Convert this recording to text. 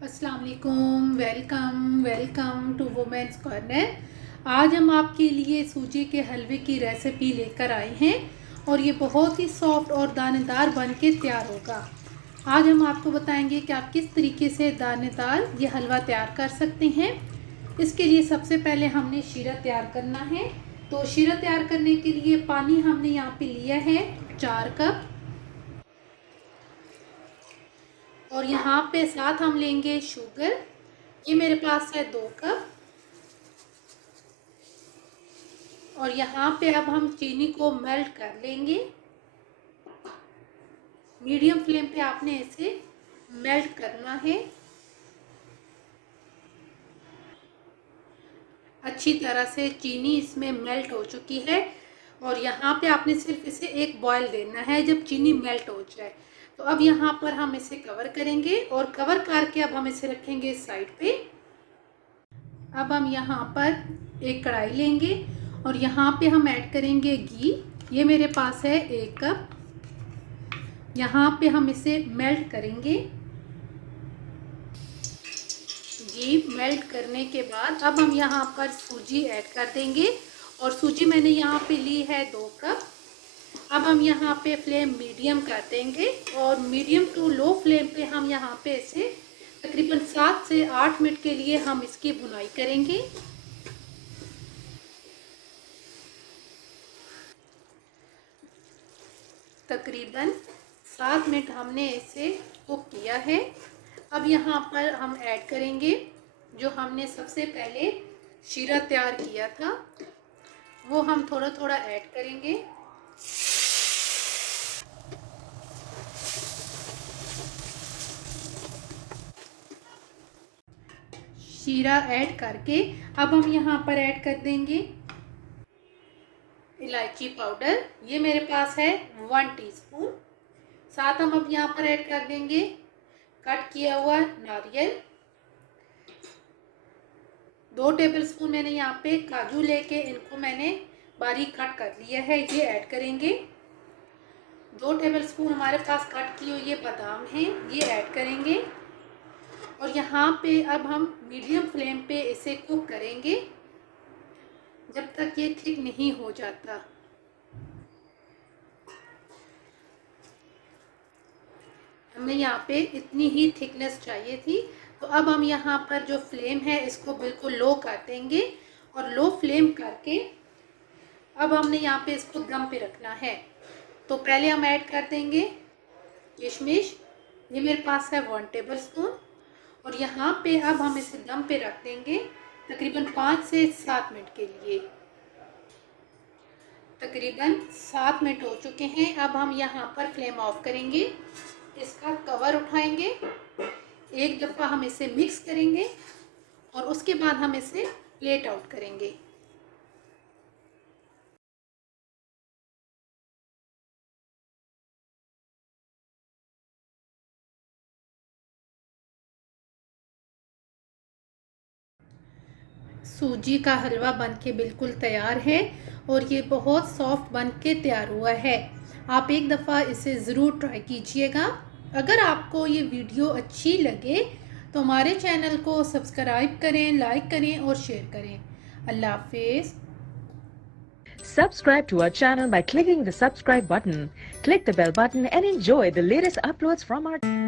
अस्सलाम वालेकुम। Welcome to women's corner. आज हम आपके लिए सूजी के हलवे की रेसिपी लेकर आए हैं और ये बहुत ही सॉफ्ट और दानेदार बन के तैयार होगा। आज हम आपको बताएंगे कि आप किस तरीके से दानेदार ये हलवा तैयार कर सकते हैं। इसके लिए सबसे पहले हमने शीरा तैयार करना है। तो शीरा तैयार करने के लिए पानी हमने यहाँ पे लिया है 4 कप और यहाँ पे साथ हम लेंगे शुगर। ये मेरे पास है 2 कप। और यहाँ पे अब हम चीनी को मेल्ट कर लेंगे। मीडियम फ्लेम पे आपने इसे मेल्ट करना है। अच्छी तरह से चीनी इसमें मेल्ट हो चुकी है और यहाँ पे आपने सिर्फ इसे एक बॉयल देना है जब चीनी मेल्ट हो जाए। तो अब यहाँ पर हम इसे कवर करेंगे और कवर करके अब हम इसे रखेंगे साइड पे। अब हम यहाँ पर एक कढ़ाई लेंगे और यहाँ पे हम ऐड करेंगे घी। ये मेरे पास है 1 कप। यहाँ पे हम इसे मेल्ट करेंगे। घी मेल्ट करने के बाद अब हम यहाँ पर सूजी ऐड कर देंगे और सूजी मैंने यहाँ पे ली है 2 कप। अब हम यहाँ पे फ्लेम मीडियम कर देंगे और मीडियम टू लो फ्लेम पे हम यहाँ पे इसे तकरीबन 7 से 8 मिनट के लिए हम इसकी भुनाई करेंगे। तकरीबन 7 मिनट हमने इसे कुक किया है। अब यहाँ पर हम ऐड करेंगे जो हमने सबसे पहले शीरा तैयार किया था, वो हम थोड़ा थोड़ा ऐड करेंगे। शीरा ऐड करके अब हम यहाँ पर ऐड कर देंगे इलायची पाउडर। ये मेरे पास है 1 टीस्पून। साथ हम अब यहाँ पर ऐड कर देंगे कट किया हुआ नारियल। 2 टेबलस्पून मैंने यहाँ पे काजू लेके इनको मैंने बारीक कट कर लिया है, ये ऐड करेंगे। 2 टेबलस्पून हमारे पास कट की हुई ये बादाम है, ये ऐड करेंगे। और यहाँ पे अब हम मीडियम फ्लेम पे इसे कुक करेंगे जब तक ये थिक नहीं हो जाता। हमें यहाँ पे इतनी ही थिकनेस चाहिए थी। तो अब हम यहाँ पर जो फ्लेम है इसको बिल्कुल लो कर देंगे और लो फ्लेम करके अब हमने यहाँ पे इसको दम पे रखना है। तो पहले हम ऐड कर देंगे किशमिश। ये मेरे पास है 1 टेबलस्पून और यहाँ पे अब हम इसे दम पे रख देंगे तकरीबन 5 से 7 मिनट के लिए। तकरीबन 7 मिनट हो चुके हैं। अब हम यहाँ पर फ्लेम ऑफ करेंगे, इसका कवर उठाएंगे, एक दफ़ा हम इसे मिक्स करेंगे और उसके बाद हम इसे प्लेट आउट करेंगे। सूजी का हलवा बनके बिल्कुल तैयार है और ये बहुत सॉफ्ट बन के तैयार हुआ है। आप एक दफ़ा इसे ज़रूर ट्राई कीजिएगा। अगर आपको ये वीडियो अच्छी लगे तो हमारे चैनल को सब्सक्राइब करें, लाइक करें और शेयर करें। अल्लाह हाफिज़। Subscribe to our channel by clicking the subscribe button. Click the bell button and enjoy the latest uploads from our channel.